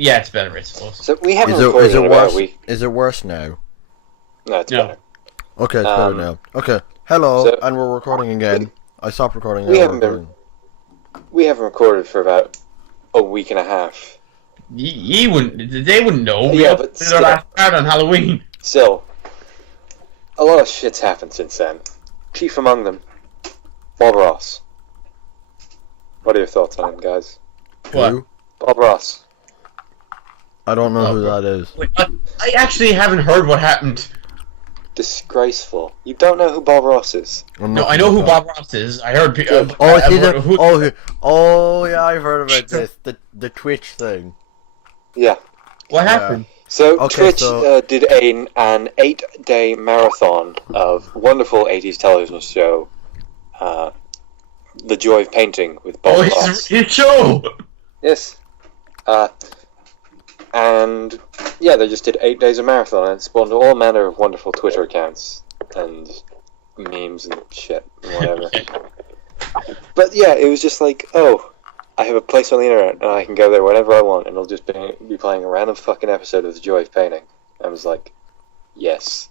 Yeah, it's better, I suppose. So we haven't recorded in about a week. Is it worse now? No, it's better. Okay, it's better now. Okay, hello, and we're recording again. I stopped recording. We haven't recorded for about a week and a half. They wouldn't know. Yeah, but still, out on Halloween. Still, a lot of shit's happened since then. Chief among them, Bob Ross. What are your thoughts on him, guys? What? Who? Bob Ross. I don't know who that is. Wait, I actually haven't heard what happened. Disgraceful. You don't know who Bob Ross is? No, I know who Bob Ross is. I heard. Oh, yeah, I've heard about this. The Twitch thing. Yeah. What happened? So Twitch did an 8-day marathon of wonderful 80s television show, The Joy of Painting with Bob Ross. His show. Yes. And yeah, they just did 8 days of marathon and it spawned all manner of wonderful Twitter accounts and memes and shit and whatever. But yeah, it was just like, oh, I have a place on the internet and I can go there whenever I want and it'll just be playing a random fucking episode of The Joy of Painting. I was like, yes.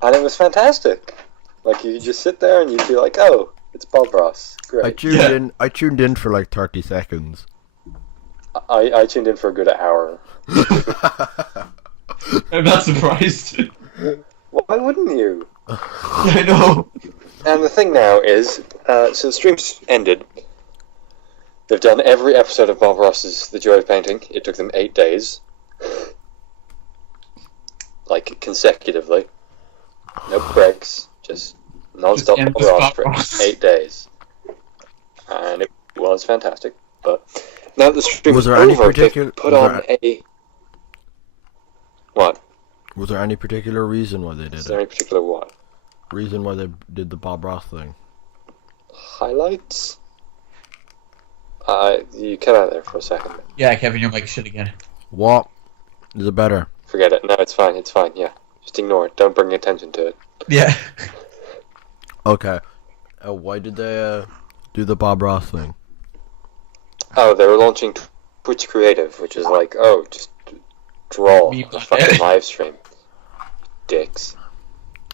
And it was fantastic. Like, you could just sit there and you'd be like, oh, it's Bob Ross. Great. I tuned in for like 30 seconds. I tuned in for a good hour. I'm not surprised. Why wouldn't you? I know. And the thing now is, so the stream's ended. They've done every episode of Bob Ross's The Joy of Painting. It took them 8 days. Like, consecutively. No breaks. Just non-stop Bob Ross for 8 days. And it was fantastic. But now the stream is over, they put on a... What? Was there any particular reason why they did it? Is there any particular what? Reason why they did the Bob Ross thing? Highlights? You cut out there for a second. Yeah, Kevin, you're like shit again. What? Is it better? Forget it. No, it's fine, yeah. Just ignore it. Don't bring attention to it. Yeah. Okay. Why did they do the Bob Ross thing? Oh, they were launching Twitch Creative, which is like, oh, just draw a fucking live stream. Dicks.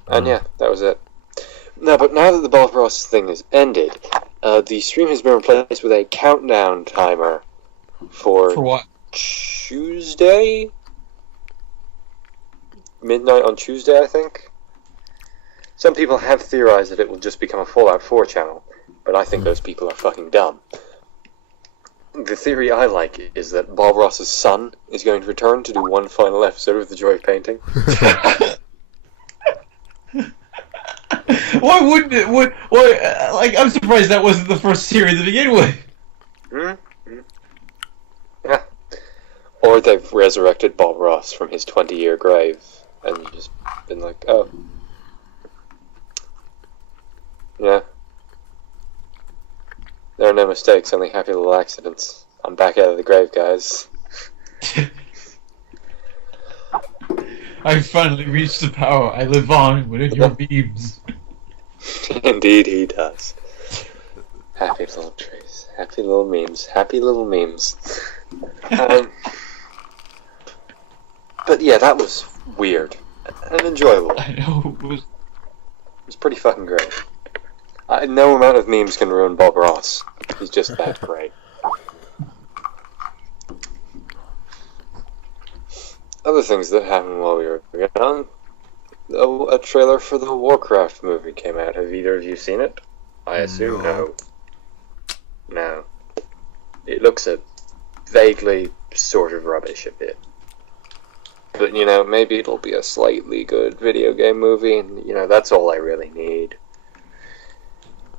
And yeah, that was it. No, but now that the Bob Ross thing has ended, the stream has been replaced with a countdown timer for what? Tuesday? Midnight on Tuesday, I think. Some people have theorized that it will just become a Fallout 4 channel, but I think those people are fucking dumb. The theory I like is that Bob Ross's son is going to return to do one final episode of The Joy of Painting. Why wouldn't it? Why? Like, I'm surprised that wasn't the first series to begin with. Yeah. Or they've resurrected Bob Ross from his 20-year grave and just been like, oh. Yeah. There are no mistakes, only happy little accidents. I'm back out of the grave, guys. I finally reached the power. I live on within your beams. Indeed he does. Happy little trees. Happy little memes. Happy little memes. But yeah, that was weird. And enjoyable. I know, It was pretty fucking great. No amount of memes can ruin Bob Ross. He's just that great. Other things that happened while we were gone. A trailer for the Warcraft movie came out. Have either of you seen it? I assume no. No. It looks a vaguely sort of rubbish a bit. But, you know, maybe it'll be a slightly good video game movie, and, you know, that's all I really need.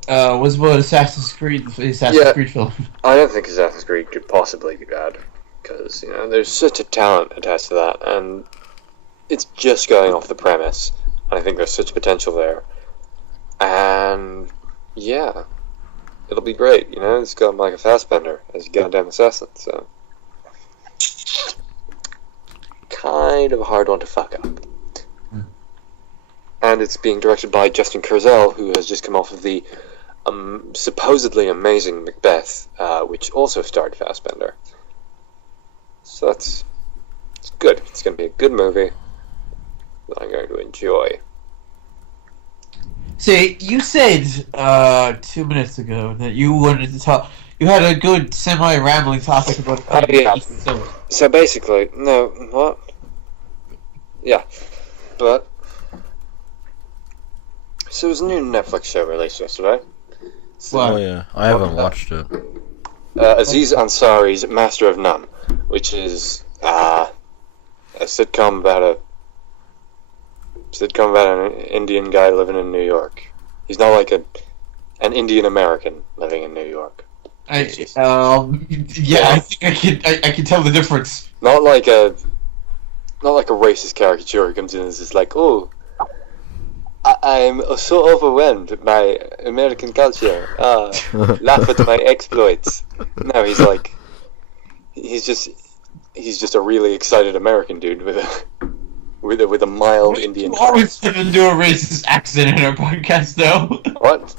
Was about Assassin's Creed film. I don't think Assassin's Creed could possibly be bad, because, you know, there's such a talent attached to that, and it's just going off the premise, and I think there's such potential there. And, yeah, it'll be great, you know, it's got Michael Fassbender as a goddamn assassin, so... kind of a hard one to fuck up. And it's being directed by Justin Kurzel, who has just come off of the supposedly amazing Macbeth, which also starred Fassbender. So it's good. It's going to be a good movie that I'm going to enjoy. See, you said 2 minutes ago that you wanted to talk. You had a good semi-rambling topic about. Oh, yeah. So, So basically, no, what? Yeah, but so there's a new Netflix show released yesterday. Oh yeah, I haven't watched it. Aziz Ansari's Master of None, which is a sitcom about an Indian guy living in New York. He's not like an Indian American living in New York. yeah, I think I can tell the difference. Not like a racist caricature who comes in and is just like, oh, I'm so overwhelmed by American culture. Laugh at my exploits. No, he's just a really excited American dude with a mild Indian. You always tend to do a racist accent in our podcast, though. What?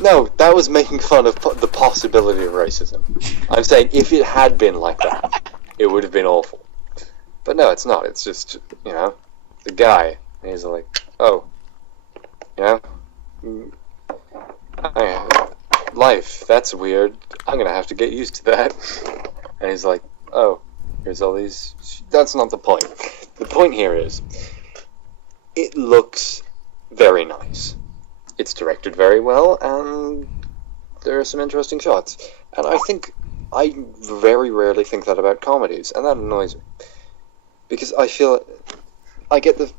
No, that was making fun of the possibility of racism. I'm saying if it had been like that, it would have been awful. But no, it's not. It's just, the guy. And he's like, oh, life, that's weird. I'm going to have to get used to that. And he's like, oh, here's all these... That's not the point. The point here is, it looks very nice. It's directed very well, and there are some interesting shots. And I very rarely think that about comedies, and that annoys me. Because I feel, I get the...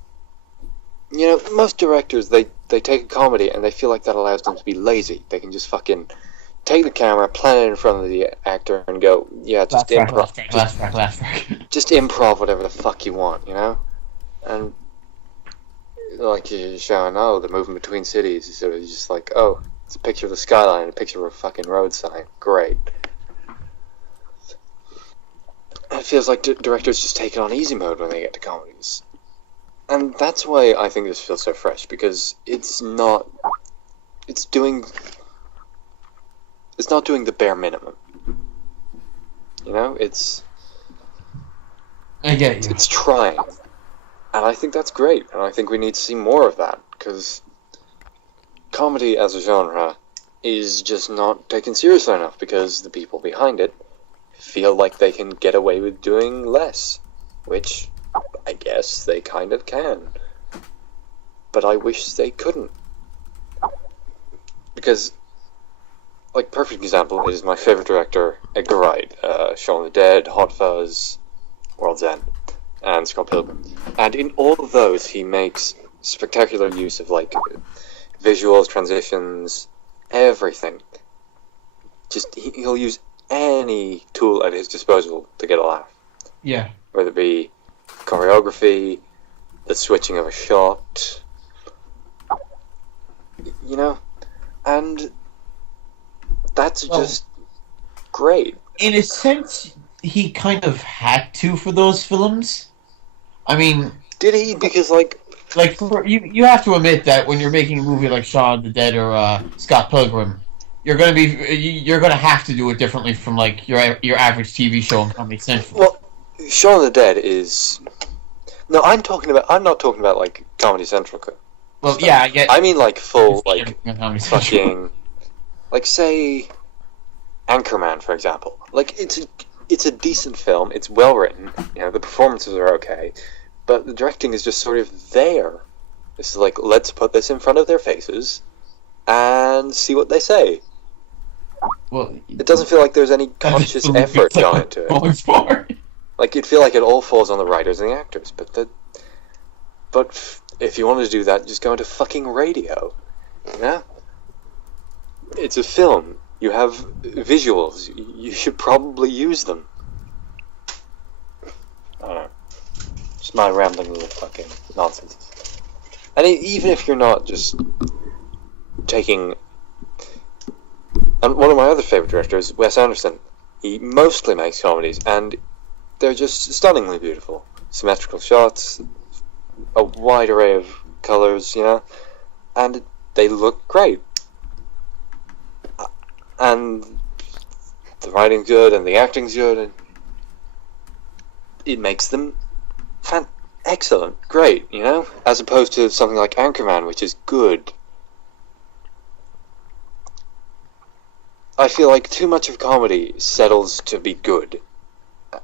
most directors, they take a comedy and they feel like that allows them to be lazy. They can just fucking take the camera, plant it in front of the actor, and go, yeah, just improv. Just improv whatever the fuck you want, And, like, you're showing, the movement between cities. So it's just like, oh, it's a picture of the skyline, a picture of a fucking road sign. Great. It feels like directors just take it on easy mode when they get to comedies. And that's why I think this feels so fresh, because it's not doing the bare minimum. It's I get you. It's trying. And I think that's great, and I think we need to see more of that, because comedy as a genre is just not taken seriously enough, because the people behind it feel like they can get away with doing less, which I guess they kind of can. But I wish they couldn't. Because, like, perfect example is my favorite director, Edgar Wright, Shaun of the Dead, Hot Fuzz, World's End, and Scott Pilgrim. And in all of those, he makes spectacular use of, like, visuals, transitions, everything. Just, he'll use any tool at his disposal to get a laugh. Yeah. Whether it be choreography, the switching of a shot, and that's just great. In a sense, he kind of had to for those films. I mean... Did he? Because, you have to admit that when you're making a movie like Shaun of the Dead or Scott Pilgrim, you're gonna have to do it differently from, like, your average TV show on Comedy Central. Well, Shaun of the Dead is... No, I'm not talking about, like, Comedy Central. Well, yeah, I get... I mean, like, full, like, Comedy fucking... Like, say, Anchorman, for example. Like, it's a decent film, it's well written, the performances are okay, but the directing is just sort of there. It's like, let's put this in front of their faces and see what they say. Well, it doesn't feel like there's any conscious effort gone into it. Like, you'd feel like it all falls on the writers and the actors, but if you want to do that, just go into fucking radio. It's a film. You have visuals. You should probably use them. I don't know. Just my rambling little fucking nonsense. And even if you're not just taking... And one of my other favourite directors, Wes Anderson, he mostly makes comedies, and they're just stunningly beautiful. Symmetrical shots, a wide array of colours, and they look great. And the writing's good, and the acting's good, and it makes them excellent, great, you know? As opposed to something like Anchorman, which is good. I feel like too much of comedy settles to be good,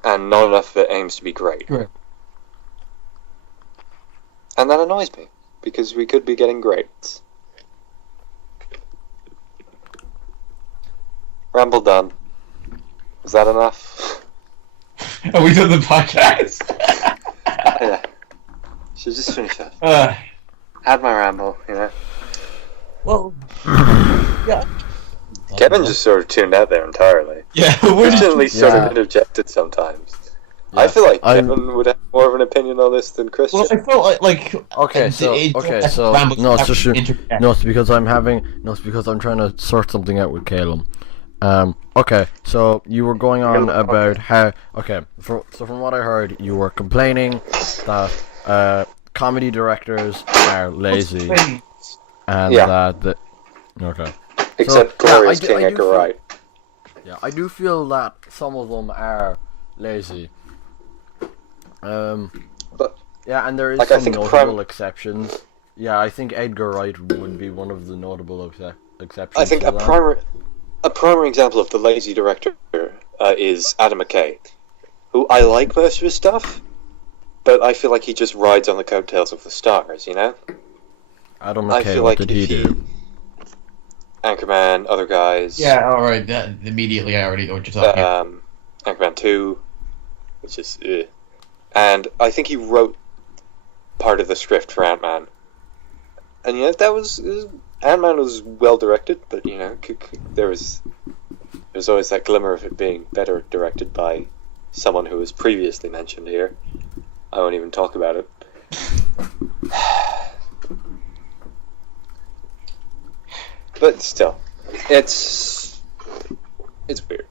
and not enough of it aims to be great. Correct. And that annoys me, because we could be getting greats. Ramble done. Is that enough? Are we done the podcast? Yeah. Should just finish up. Had my ramble, you know? Well, yeah. Kevin just sort of tuned out there entirely. Yeah, Fortunately, sort Yeah. of interjected sometimes. Yeah. I feel like I'm- Kevin would have more of an opinion on this than Christian. Well, I felt like Okay, so it's because I'm trying to sort something out with Caleb. Okay, so you were going on about how so from what I heard, you were complaining that comedy directors are lazy and Yeah. that okay. Except So, yeah, Glorious I King do Edgar feel- Wright. Yeah, I do feel that some of them are lazy. But Yeah, and there is like, I some think notable exceptions. Yeah, I think Edgar Wright would be one of the notable exceptions. I think to a that. primary example of the lazy director is Adam McKay, who I like most of his stuff, but I feel like he just rides on the coattails of the stars, you know? Adam I McKay, feel what like did he if do? Anchorman, other guys. Yeah, alright, immediately I already know what you're talking about. Anchorman 2, which is... And I think he wrote part of the script for Ant-Man. And, you know, Ant-Man was well directed, but, you know, there's always that glimmer of it being better directed by someone who was previously mentioned here. I won't even talk about it. But still, it's weird.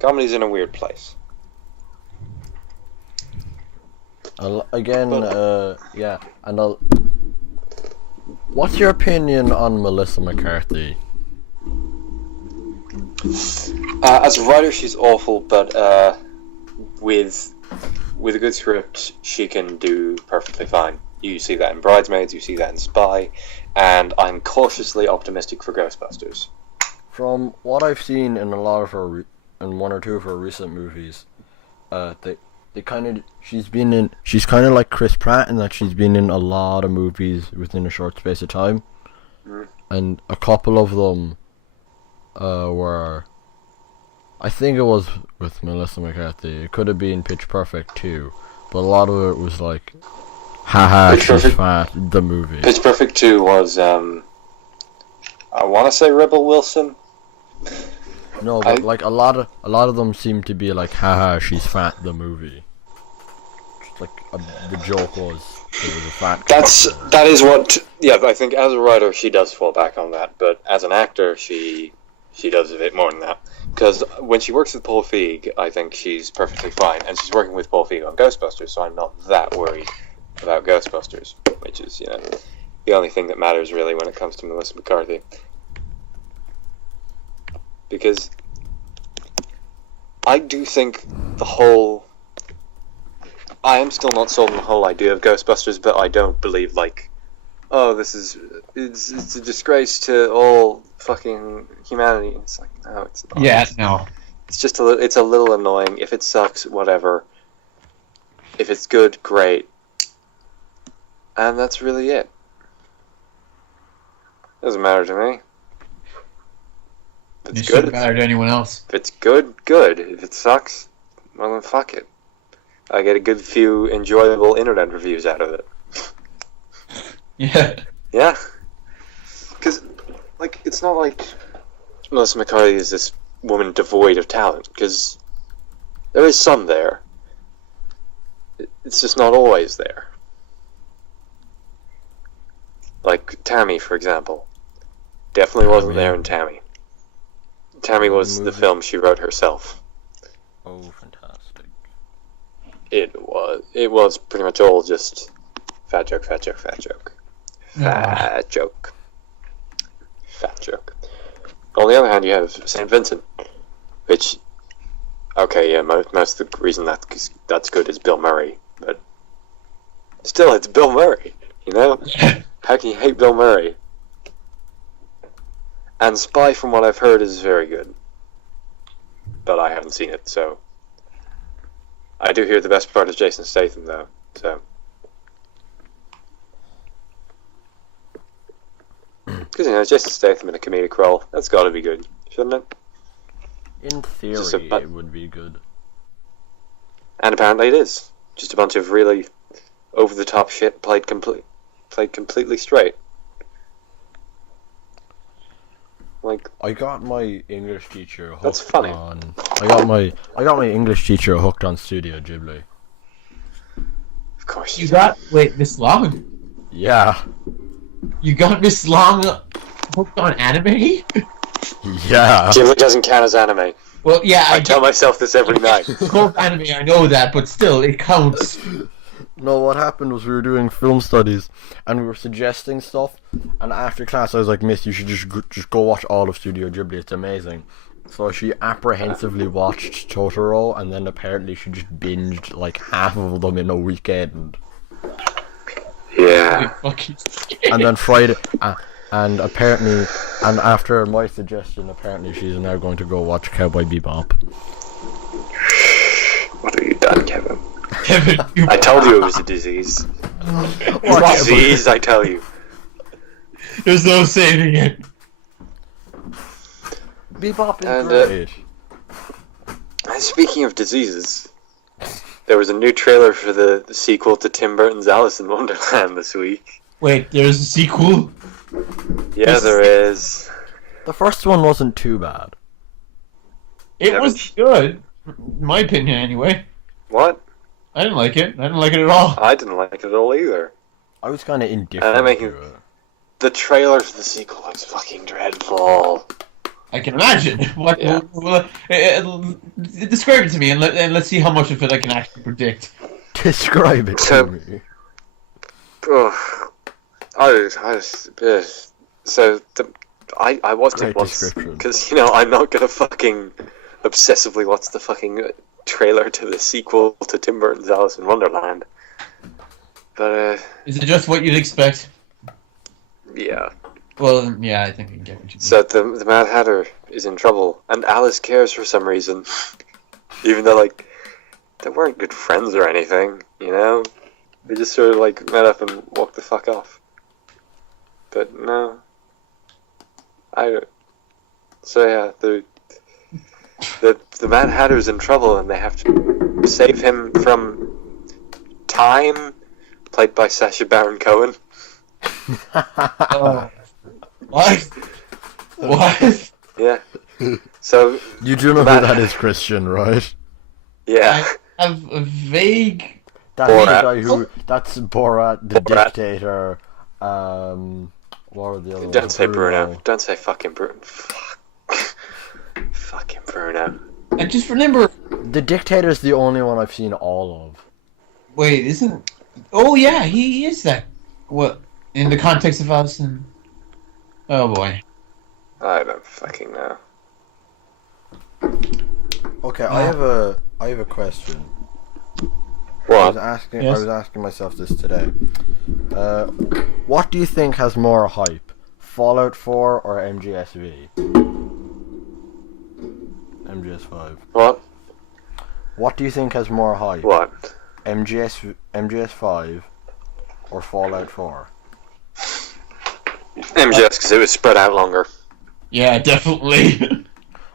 Comedy's in a weird place. Yeah, and what's your opinion on Melissa McCarthy? As a writer, she's awful, but with a good script, she can do perfectly fine. You see that in Bridesmaids, you see that in Spy, and I'm cautiously optimistic for Ghostbusters. From what I've seen in a lot of her, in one or two of her recent movies, she's kind of like Chris Pratt in that she's been in a lot of movies within a short space of time, and a couple of them were, I think it was with Melissa McCarthy. It could have been Pitch Perfect too, but a lot of it was like, haha, Pitch she's Perfect- fat. The movie. Pitch Perfect 2 was, I want to say Rebel Wilson. No, but like a lot of them seem to be like, haha, she's fat. The movie. Just like the joke was it was a fat. That is what. Yeah, I think as a writer she does fall back on that, but as an actor she does a bit more than that. Because when she works with Paul Feig, I think she's perfectly fine, and she's working with Paul Feig on Ghostbusters, so I'm not that worried about Ghostbusters, which is, you know, the only thing that matters really when it comes to Melissa McCarthy. Because I do think I am still not sold on the whole idea of Ghostbusters, but I don't believe, like, oh, it's a disgrace to all fucking humanity. It's like, no, it's not. Yeah, no. It's just it's a little annoying. If it sucks, whatever. If it's good, great. And that's really it. Doesn't matter to me. If It it's shouldn't good, matter to anyone else. if it's good, good. If it sucks, well then fuck it. I get a good few enjoyable internet reviews out of it. Yeah. Yeah. Because, like, it's not like Melissa McCarthy is this woman devoid of talent, because there is some there. It's just not always there. Like Tammy, for example. Definitely wasn't there in Tammy. Tammy was the film she wrote herself. Oh, fantastic. It was pretty much all just fat joke, fat joke, fat joke. Fat joke. Fat joke. On the other hand, you have St. Vincent, which Okay, yeah, most of the reason that's good is Bill Murray, but still, it's Bill Murray, you know? How can you hate Bill Murray? And Spy, from what I've heard, is very good. But I haven't seen it, so... I do hear the best part is Jason Statham, though, so... Because, you know, Jason Statham in a comedic role, that's gotta be good, shouldn't it? In theory, it would be good. And apparently it is. Just a bunch of really over-the-top shit played completely straight. Like, I got my English teacher hooked That's funny. on. I got my English teacher hooked on Studio Ghibli. of course You got Miss Long. Yeah, You got Miss Long hooked on anime. yeah. Ghibli doesn't count as anime. Well, yeah, I tell myself this every night. Called anime. I know that, but still, it counts. No, what happened was we were doing film studies, and we were suggesting stuff. And after class, I was like, "Miss, you should just go watch all of Studio Ghibli. It's amazing." So she apprehensively watched Totoro, and then apparently she just binged like half of them in a weekend. Yeah. And then Friday, and apparently, and after my suggestion, apparently she's now going to go watch Cowboy Bebop. What have you done, Kevin? Kevin, I told you it was a disease. What? Disease, I tell you. There's no saving it. Bebop is And, great. And speaking of diseases, there was a new trailer for the sequel to Tim Burton's Alice in Wonderland this week. Wait, there's a sequel? Yeah, there is. The first one wasn't too bad. It Yeah, was good. In my opinion, anyway. What? I didn't like it. I didn't like it at all. I didn't like it at all either. I was kind of indifferent I'm making- to it. The trailer for the sequel looks fucking dreadful. I can imagine. What? Yeah. Describe it to me, and let's see how much of it I can actually predict. Describe it to me. Ugh. I watched Great it once description. because I'm not gonna fucking obsessively watch the fucking trailer to the sequel to Tim Burton's Alice in Wonderland. But Is it just what you'd expect? yeah. Well, yeah, I think I can get what you mean. So the Mad Hatter is in trouble, and Alice cares for some reason, even though they weren't good friends or anything. They just sort of met up and walked the fuck off. But no, So yeah, the Mad Hatter's in trouble, and they have to save him from time, played by Sacha Baron Cohen. Oh. What? What? Yeah. So You do know who Mad- that is, Christian, right? yeah, I have a vague. That's Borat. the guy who. That's Borat, the Borat. dictator. What are the other don't ones? say Bruno. Don't say fucking Bruno. Fuck. Fucking Bruno. I just remember. The dictator is the only one I've seen all of. Wait, isn't? Oh yeah, he is that. What? In the context of us and. Oh boy. I don't fucking know. Okay, I have a question. What? I Yes? was asking myself this today. What do you think has more hype, Fallout 4 or MGSV? MGS5. What? What do you think has more hype, What? MGS5 or Fallout 4? MGS, because it was spread out longer. Yeah, definitely.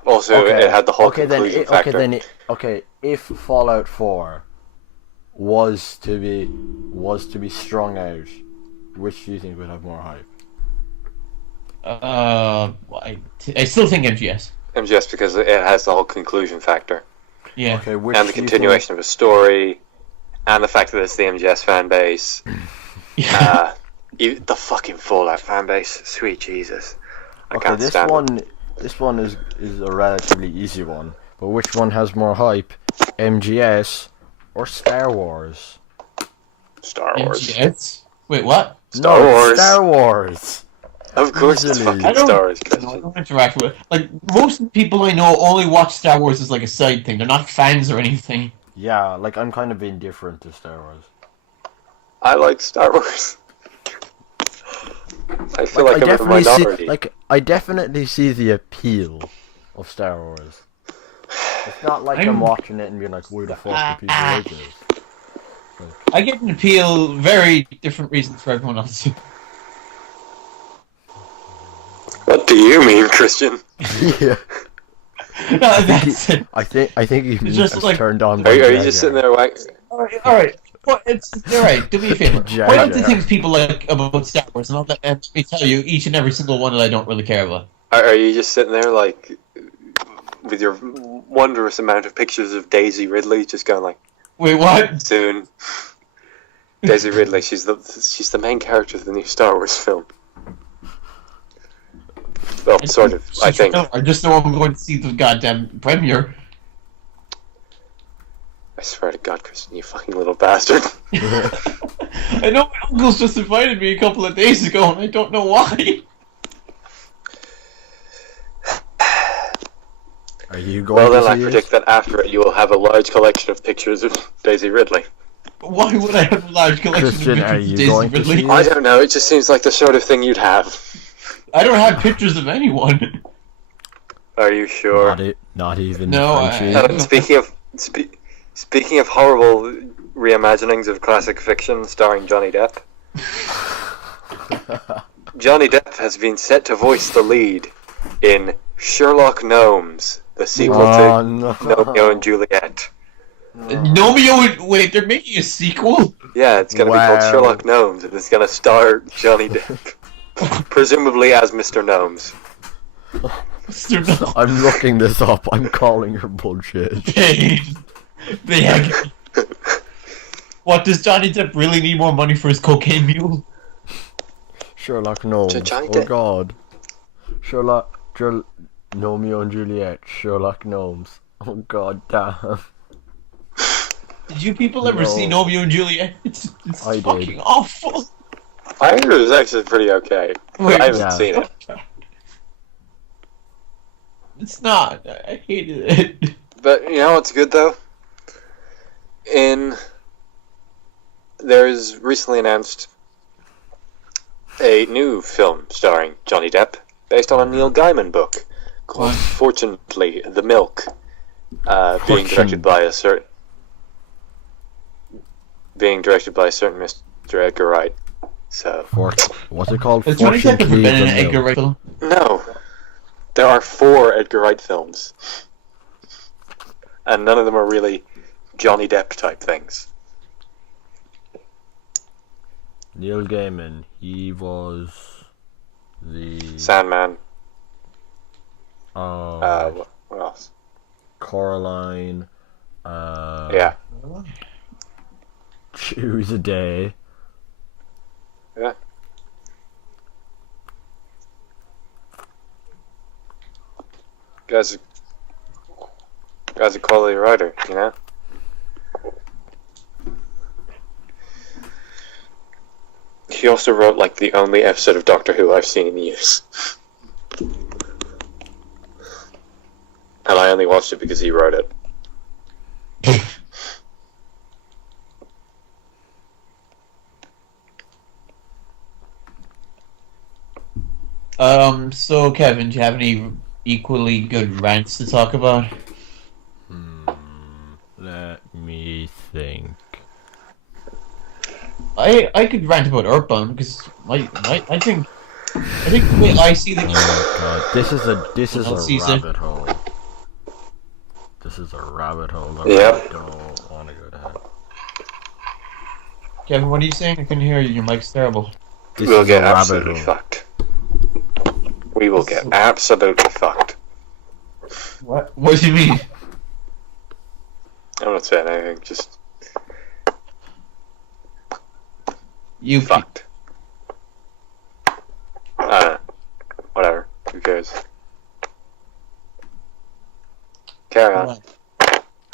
Also, it had the whole conclusion factor. If Fallout 4 was to be strung out, which do you think would have more hype? I still think MGS. MGS because it has the whole conclusion factor. Yeah. Okay, which And the do you continuation of a story, and the fact that it's the MGS fan base. Yeah. The fucking Fallout fan base. Sweet Jesus. I Okay, can't stand it. this one is a relatively easy one. But which one has more hype, MGS or Star Wars? Star Wars. MGS. Wait, what? Star No, Wars. Star Wars. Of course it's Easily. fucking Star Wars, No, I Christian. don't interact with it. Like, most people I know only watch Star Wars as like a side thing. They're not fans or anything. Yeah, like I'm kind of indifferent to Star Wars. I like Star Wars. I feel like I'm in the minority. I definitely see the appeal of Star Wars. It's not like I'm watching it and being like, where the fuck do people like this? I get an appeal, very different reasons for everyone else. What do you mean, Christian? Yeah. No, that's it. I think you It's just just like- turned on. Are by you Jar just Jar. sitting there like... Alright. Well, alright, do me a favor. Jar Point out the Jar. things people like about Star Wars, and let me tell you each and every single one that I don't really care about. Are you just sitting there like... with your wondrous amount of pictures of Daisy Ridley just going like... Wait, what? Soon. Daisy Ridley, she's the main character of the new Star Wars film. Well, sort of, I think. I just know I'm going to see the goddamn premiere. I swear to God, Christian, you fucking little bastard. I know my uncle's just invited me a couple of days ago, and I don't know why. Are you going Well, then to I see predict that after it you will have a large collection of pictures of Daisy Ridley. Why would I have a large collection Christian, of are pictures you of Daisy going to Ridley? see it? I don't know, it just seems like the sort of thing you'd have. I don't have pictures of anyone. Are you sure? Not even No, Frenchie. Speaking of horrible reimaginings of classic fiction starring Johnny Depp, Johnny Depp has been set to voice the lead in Sherlock Gnomes, the sequel to no. Romeo and Juliet. Nomeo, wait, they're making a sequel? Yeah, it's going to be called Wow. Sherlock Gnomes, and it's going to star Johnny Depp, presumably as Mr. Gnomes. Mr. No. I'm looking this up. I'm calling her bullshit. What, does Johnny Depp really need more money for his cocaine mule? Sherlock Gnomes. Johnny Oh Depp. God. Romeo and Juliet. Sherlock Gnomes. Oh God damn. Did you people ever No. see Romeo and Juliet? It's I did. fucking awful. I heard it was actually pretty okay. Wait, I haven't yeah. seen it. It's not. I hated it. But you know what's good though? There's recently announced a new film starring Johnny Depp, based on a Neil Gaiman book called What? Fortunately The Milk, being directed by a certain Mr. Edgar Wright. So What's it called? Has Johnny Depp ever Fortunately, been in the an Edgar Milk. Wright film? no, there are 4 Edgar Wright films, and none of them are really Johnny Depp type things. Neil Gaiman. He was the Sandman. what What else? Coraline. Yeah. Choose a Day. Yeah. Guy's a quality writer, you know? He also wrote, like, the only episode of Doctor Who I've seen in years. And I only watched it because he wrote it. So Kevin, do you have any equally good rants to talk about? Let me think. I could rant about Earthbound because I think the way I see the Oh God, this is I'll a see you rabbit hole. This is a rabbit hole that Yep. I don't want to go down. Kevin, what are you saying? I couldn't hear you. Your mic's terrible. This We'll is get a rabbit absolutely hole. fucked. We will get absolutely fucked. What? What do you mean? I'm not saying anything, just You fucked. I don't know. Whatever. Who cares? Carry on.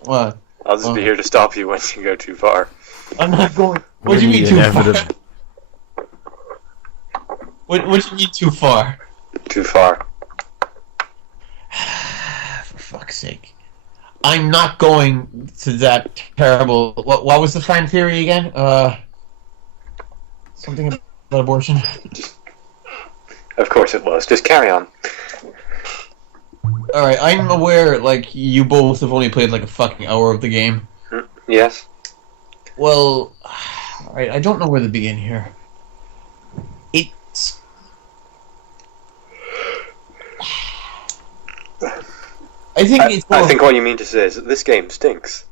What? I'll just be here to stop you when you go too far. I'm not going. What do you mean too far? Inevitable. What do you mean too far? Too far. For fuck's sake. I'm not going to that terrible... What was the fan theory again? Something about abortion? Of course it was. Just carry on. Alright, I'm aware, like, you both have only played like a fucking hour of the game. Yes. Well, alright, I don't know where to begin here. It's... I think what you mean to say is that this game stinks.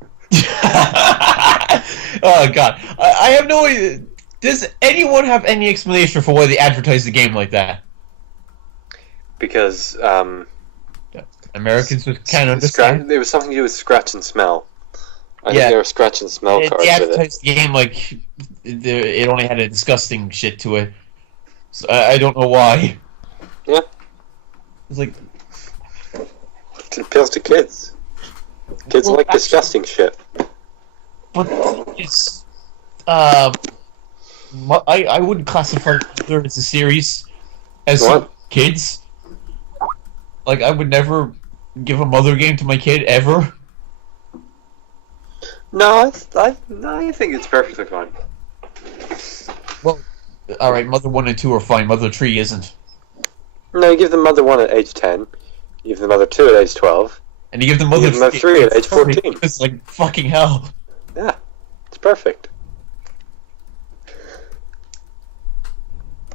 Oh god, I have no idea. Does anyone have any explanation for why they advertise the game like that? Because Americans would kind of understand. There was something to do with scratch and smell. I think there were scratch and smell cards They with it. advertised the game like it only had a disgusting shit to it. So I don't know why. Yeah. It's like... It appeals to kids. Kids like disgusting shit. But it's... I wouldn't classify it as a series as kids. Like, I would never give a mother game to my kid, ever. No, I think it's perfectly fine. Well, alright, Mother 1 and 2 are fine, Mother 3 isn't. No, you give them Mother 1 at age 10, you give them Mother 2 at age 12, and you give them Mother 3 at age 14. It's like, fucking hell. Yeah, it's perfect.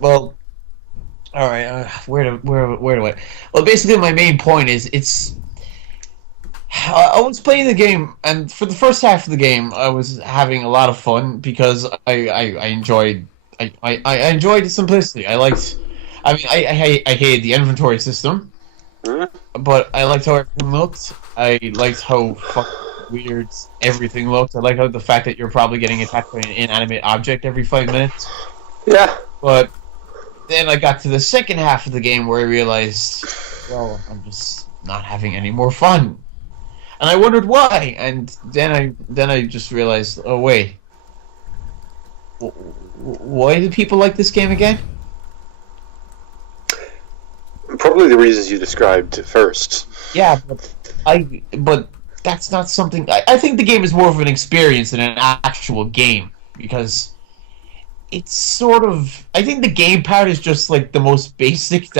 Well, alright, where do I... Well, basically my main point is, it's... I was playing the game, and for the first half of the game, I was having a lot of fun because I enjoyed the simplicity. I liked, I mean, I hated the inventory system, but I liked how everything looked. I liked how fucking weird everything looked. I liked how the fact that you're probably getting attacked by an inanimate object every 5 minutes. Yeah. But then I got to the second half of the game where I realized, well, I'm just not having any more fun. And I wondered why, and then I just realized, oh wait, why do people like this game again? Probably the reasons you described first. Yeah, but that's not something. I think the game is more of an experience than an actual game because it's sort of. I think the game part is just like the most basic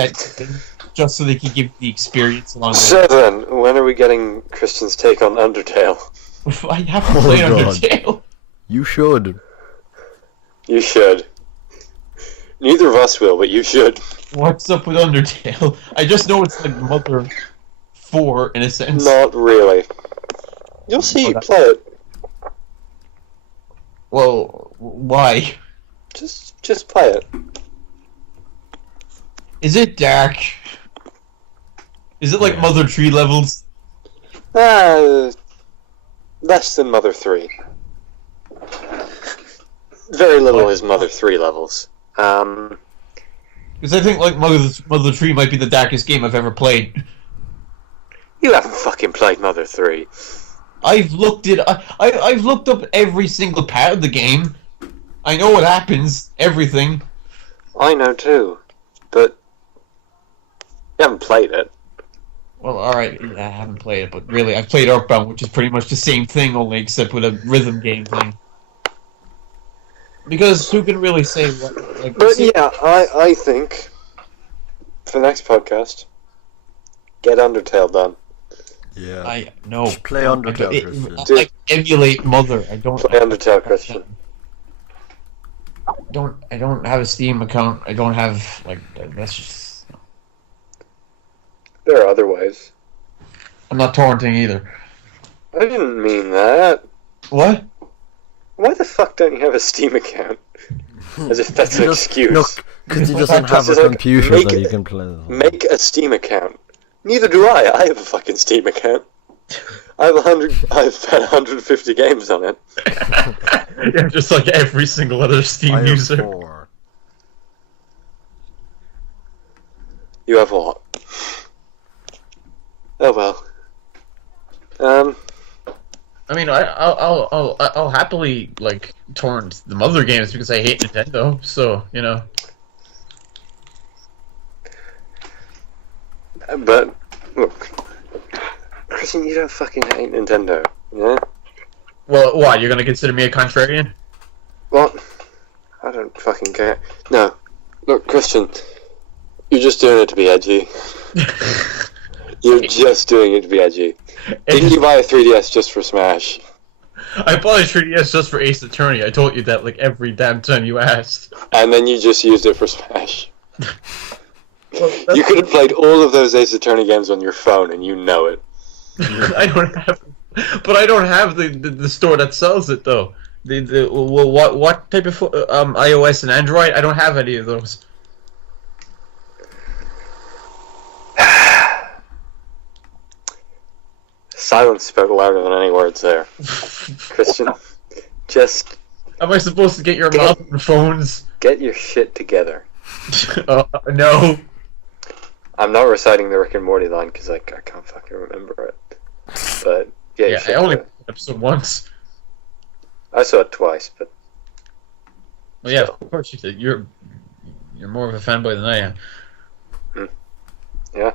just so they can give the experience along with it. So then, when are we getting Christian's take on Undertale? I haven't played Undertale. You should. You should. Neither of us will, but you should. What's up with Undertale? I just know it's like Mother 4 in a sense. Not really. You'll see, play it. Well, why? Just play it. Is it dark? Is it like Mother 3 levels? Less than Mother 3. Very little is Mother 3 levels. Because I think like Mother 3 might be the darkest game I've ever played. You haven't fucking played Mother 3. I've looked up every single part of the game. I know what happens, everything. I know too, but you haven't played it. Well, alright, I haven't played it, but really, I've played Earthbound, which is pretty much the same thing, only except with a rhythm game thing. Because who can really say what... Like, but yeah, I think, for the next podcast, get Undertale done. Yeah. I know. Just play Undertale, Christian. I emulate Mother. I don't play Undertale, Christian. I don't have a Steam account. I don't have like that's just. There are other ways. I'm not torrenting either. I didn't mean that. What? Why the fuck don't you have a Steam account? As if that's an excuse. No, because he doesn't have a computer that he can play. Make a Steam account. Neither do I. I have a fucking Steam account. I've had 150 games on it. Yeah, just like every single other Steam user. 4. You have what? Oh well. I mean, I'll happily like torrent the Mother games because I hate Nintendo. So you know. But look, Christian, you don't fucking hate Nintendo, yeah? Well, what? You're gonna consider me a contrarian? What? I don't fucking care. No, look, Christian, you're just doing it to be edgy. You're just doing it to be edgy. Didn't you buy a 3DS just for Smash? I bought a 3DS just for Ace Attorney. I told you that like every damn time you asked. And then you just used it for Smash. Well, You could have played all of those Ace Attorney games on your phone, and you know it. I don't have, but I don't have the store that sells it though. What type of iOS and Android? I don't have any of those. Silence spoke louder than any words there. Christian, just Am I supposed to get your mouth on phones? get your shit together. No. I'm not reciting the Rick and Morty line because I can't fucking remember it. But get your Yeah, shit I only together. episode once. I saw it twice, but Well, yeah, of course you did. You're more of a fanboy than I am. yeah.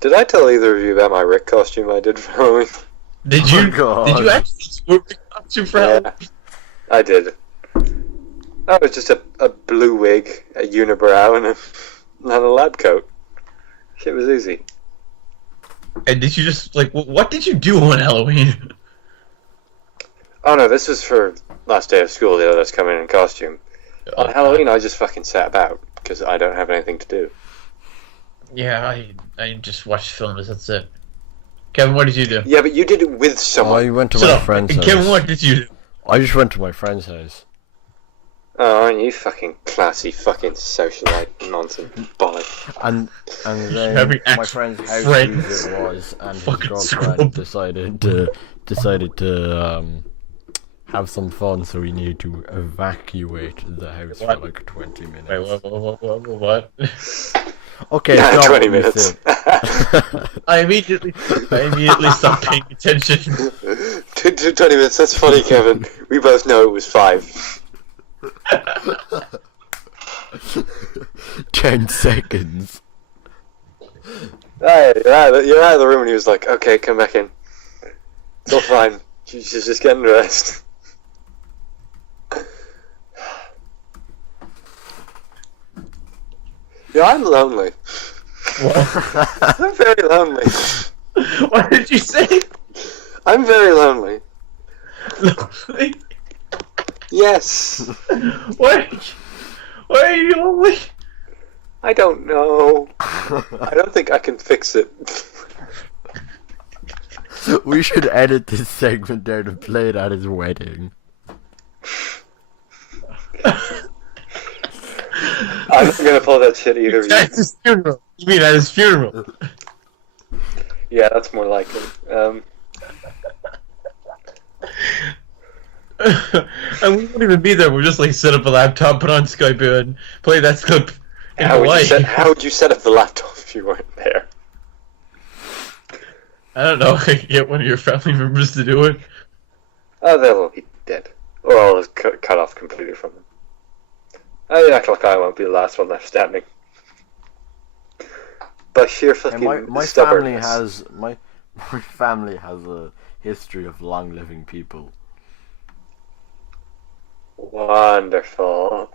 Did I tell either of you about my Rick costume I did for Halloween? Did you? God. Did you actually do a costume for Halloween? Yeah, I did. That was just a blue wig, a unibrow, and a lab coat. Shit was easy. And did you just like what did you do on Halloween? Oh no, this was for last day of school. The others come in costume. On Halloween, I just fucking sat about because I don't have anything to do. Yeah, I just watched films. That's it. Kevin, what did you do? Yeah, but you did it with someone. I went to Shut my up. friend's house. Kevin, what did you do? I just went to my friend's house. Oh, aren't you fucking classy fucking socialite nonsense bollock? And then Having my actual friend's house friends. music was, and his Fucking girlfriend scrub. decided to have some fun, so we needed to evacuate the house What? for like 20 minutes. Wait, what? Okay, Yeah, stop 20 what you minutes. said. I immediately stopped paying attention. 20 minutes, that's funny, Kevin. We both know it was 5. 10 seconds. Hey, you're out of the room, and he was like, okay, come back in. It's all fine. She's just getting dressed. Yeah, I'm lonely. What? I'm very lonely. What did you say? I'm very lonely. Lonely? Yes. Why are you lonely? I don't know. I don't think I can fix it. We should edit this segment there to play it at his wedding. I'm not gonna pull that shit either. At his funeral. You mean at his funeral? Yeah, that's more likely. And we won't even be there. We'll just like set up a laptop, put on Skype, and play that clip in Hawaii. How would you set up the laptop if you weren't there? I don't know. I could get one of your family members to do it. Oh, they'll all be dead. Or I'll just cut off completely from them. I act like I won't be the last one left standing. By sheer fucking My family stubbornness. my family has a history of long living people. Wonderful.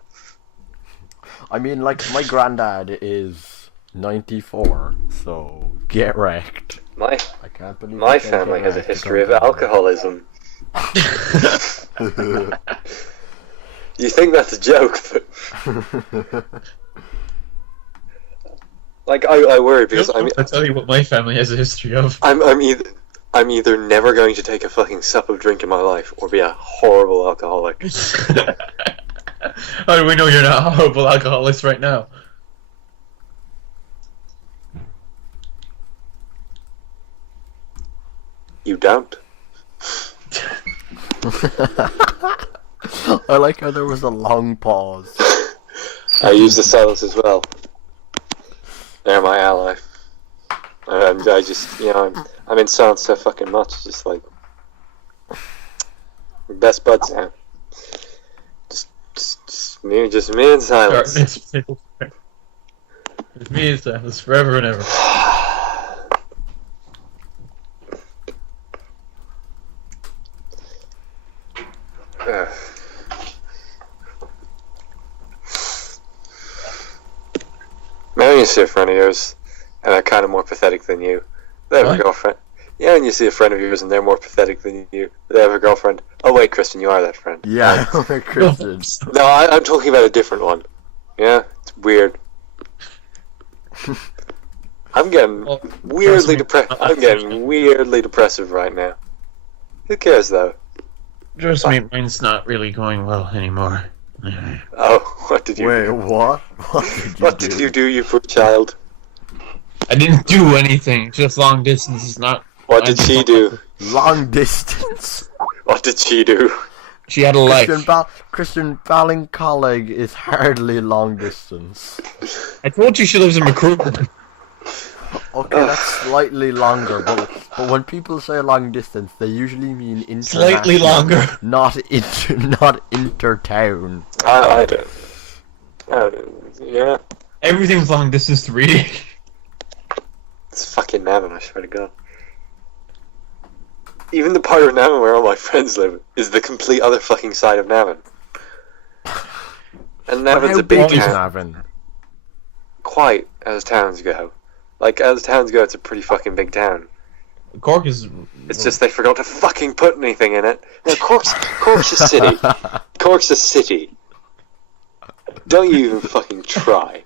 I mean, like, my granddad is 94, so get wrecked. My I can't believe my I can't family get has a wrecked history of because alcoholism. You think that's a joke, but like I worry because I'll tell you what my family has a history of. I'm either never going to take a fucking sup of drink in my life or be a horrible alcoholic. How do we know you're not horrible alcoholics right now? You don't? I like how there was a long pause. I use the silence as well. They're my ally. I just, I'm in silence so fucking much. Just like we're best buds now. Just me and silence. Darkness. With me, it's forever and ever. Maybe you see a friend of yours, and they're kind of more pathetic than you. They have What? a girlfriend. Yeah, and you see a friend of yours, and they're more pathetic than you. They have a girlfriend. Oh wait, Kristen, you are that friend. Yeah, Kristen. No, I'm talking about a different one. Yeah, it's weird. I'm getting Well, weirdly trust me, I'm getting weirdly depressive right now. Who cares though? Trust me, mine's not really going well anymore. Oh, what did you Wait, do? what? What did you do, you poor child? I didn't do anything. Just long distance is not. What did she do? Long distance. What did she do? She had a life. Christian Ballincollig is hardly long distance. I told you she lives in McCroom. Okay, that's slightly longer, but when people say long distance, they usually mean international. Slightly longer. Not intertown. I don't. Yeah. Everything's long distance to me. It's fucking Navan, I swear to God. Even the part of Navan where all my friends live is the complete other fucking side of Navan. And Navan's a big big is town. Navan? Quite, as towns go. Like, as towns go, it's a pretty fucking big town. Cork is. It's just they forgot to fucking put anything in it. No, Cork's a city. Cork's a city. Don't you even fucking try.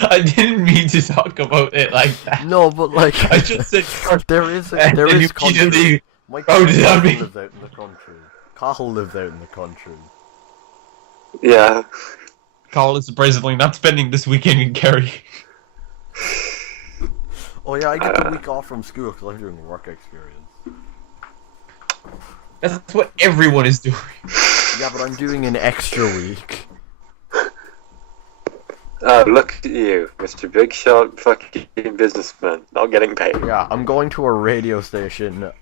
I didn't mean to talk about it like that. No, but like I just said Cork. there is And then you country. immediately My voted cousin on me. lives out in the country. Cahill lives out in the country. Yeah. Call is surprisingly not spending this weekend in Kerry. Oh yeah, I get the week off from school because I'm doing work experience. That's what everyone is doing. Yeah, but I'm doing an extra week. Oh, look at you, Mr. Big Shot fucking businessman, not getting paid. Yeah, I'm going to a radio station,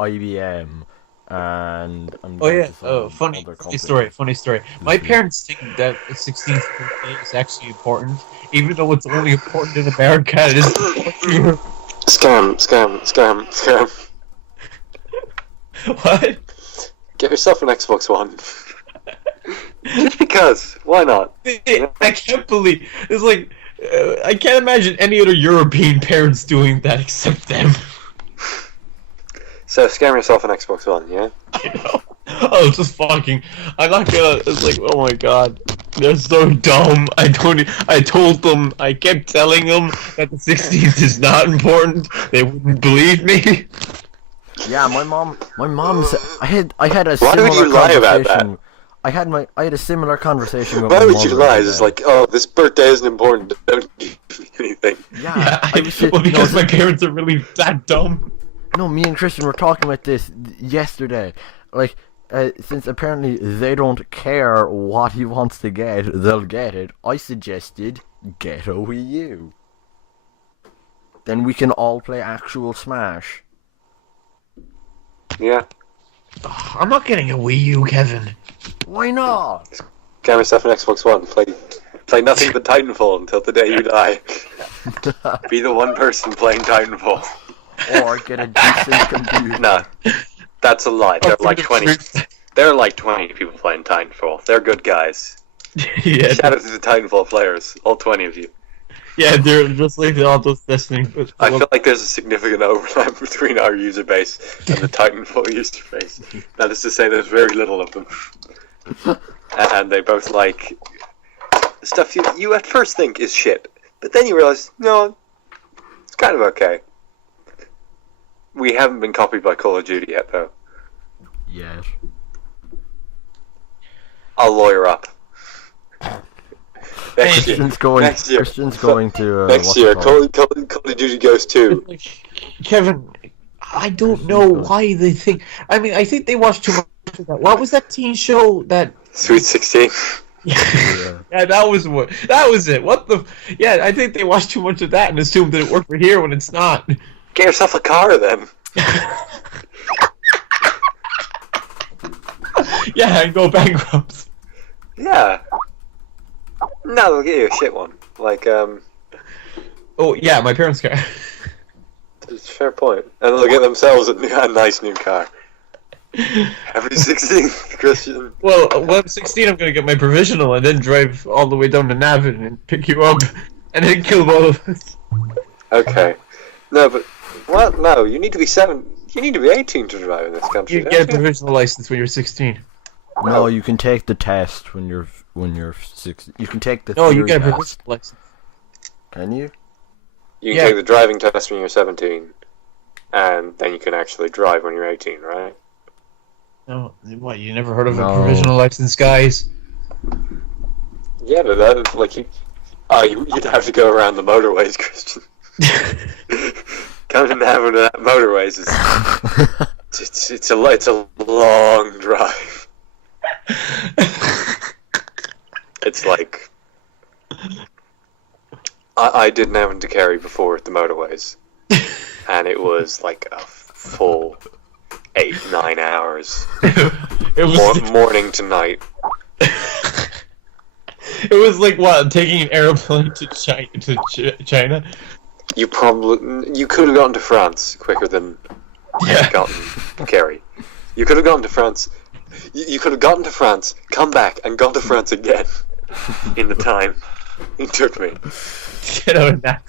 IBM, and I'm Oh going yeah. to some Oh, funny other company. story. Funny story. My parents think that the 16th birthday is actually important, even though it's only important in America. It isn't important here. Scam. What? Get yourself an Xbox One. Just because, why not? I can't believe it's like I can't imagine any other European parents doing that except them. So, scam yourself an Xbox One, yeah? You know? Oh, just fucking. I'm not gonna. It's like, oh my god, they're so dumb. I told them. I kept telling them that the 16th is not important. They wouldn't believe me. Yeah, my mom's. I had a Why similar would you lie about conversation. I had a similar conversation with Why my would mom you the lie? other It's day. like, oh, this birthday isn't important, don't give me anything. Yeah, I was Well, because no, my parents are really that dumb. No, me and Christian were talking about this yesterday. Like, since apparently they don't care what he wants to get, they'll get it. I suggested get a Wii U. Then we can all play actual Smash. Yeah. I'm not getting a Wii U, Kevin. Why not? Scam yourself an Xbox One. Play nothing but Titanfall until the day you die. Be the one person playing Titanfall. Or get a decent computer. No, that's a lie. There are like 20. There are like 20 people playing Titanfall. They're good guys. Yeah, Shout out to the Titanfall players, all 20 of you. yeah, they're just like all those Destiny. I feel like there's a significant overlap between our user base and the Titanfall user base. That is to say, there's very little of them. And they both like stuff you at first think is shit, but then you realize, no, it's kind of okay. We haven't been copied by Call of Duty yet, though. Yes. I'll lawyer up. Next year. Christian's going. Next year. Christian's going to. Next what's year, it called? Call of Duty goes 2. Like, Kevin, I don't know why they think. I mean, I think they watched too much of that. What was that teen show that? Sweet 16. Yeah, that was what. That was it. What the? Yeah, I think they watched too much of that and assumed that it worked for here when it's not. Get yourself a car then. Yeah, and go bankrupt. Yeah. No, they'll get you a shit one. Like, Oh yeah, my parents' car. It's a fair point. And they'll get themselves a nice new car. Every 16th, Christian. Well, when I'm 16, I'm gonna get my provisional and then drive all the way down to Navan and pick you up, and then kill both of us. Okay. No, but what? No, you need to be 18 to drive in this country. You get a provisional license when you're 16. No, you can take the test when you're 6. You can take the. No, you theory get a test. provisional license. Can you? You can Yeah. take the driving test when you're 17, and then you can actually drive when you're 18, right? No, what? You never heard of No. a provisional license, guys? Yeah, but that like you'd have to go around the motorways, Christian. Coming and having that motorways is it's a long drive. It's like I did Navan to Kerry before the motorways, and it was like a full 8-9 hours, It was. morning to night. It was like what? Taking an airplane to China. You could have gotten to France quicker than Yeah. gotten to Kerry. You could have gotten to France. You could have gotten to France, come back, and gone to France again in the time it took me. Get out of that.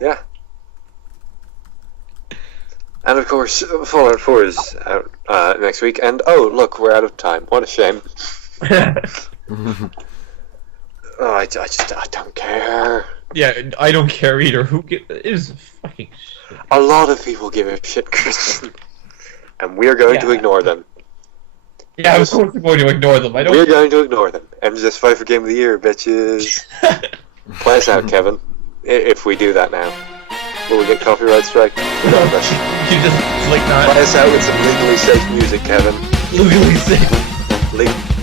Yeah. And of course, Fallout 4 is out next week. And oh, look, we're out of time. What a shame. Oh, I don't care. Yeah, I don't care either. Who is fucking shit. A lot of people give a shit, Christian, and we're going to Yeah. ignore them. Yeah, of course we're going to ignore them. I don't. We're going to ignore them. MGSV for Game of the Year, bitches. Play us out, Kevin. If we do that now, will we get copyright strike? Regardless. You just like not Play us out with some legally safe music, Kevin. legally safe. Leg-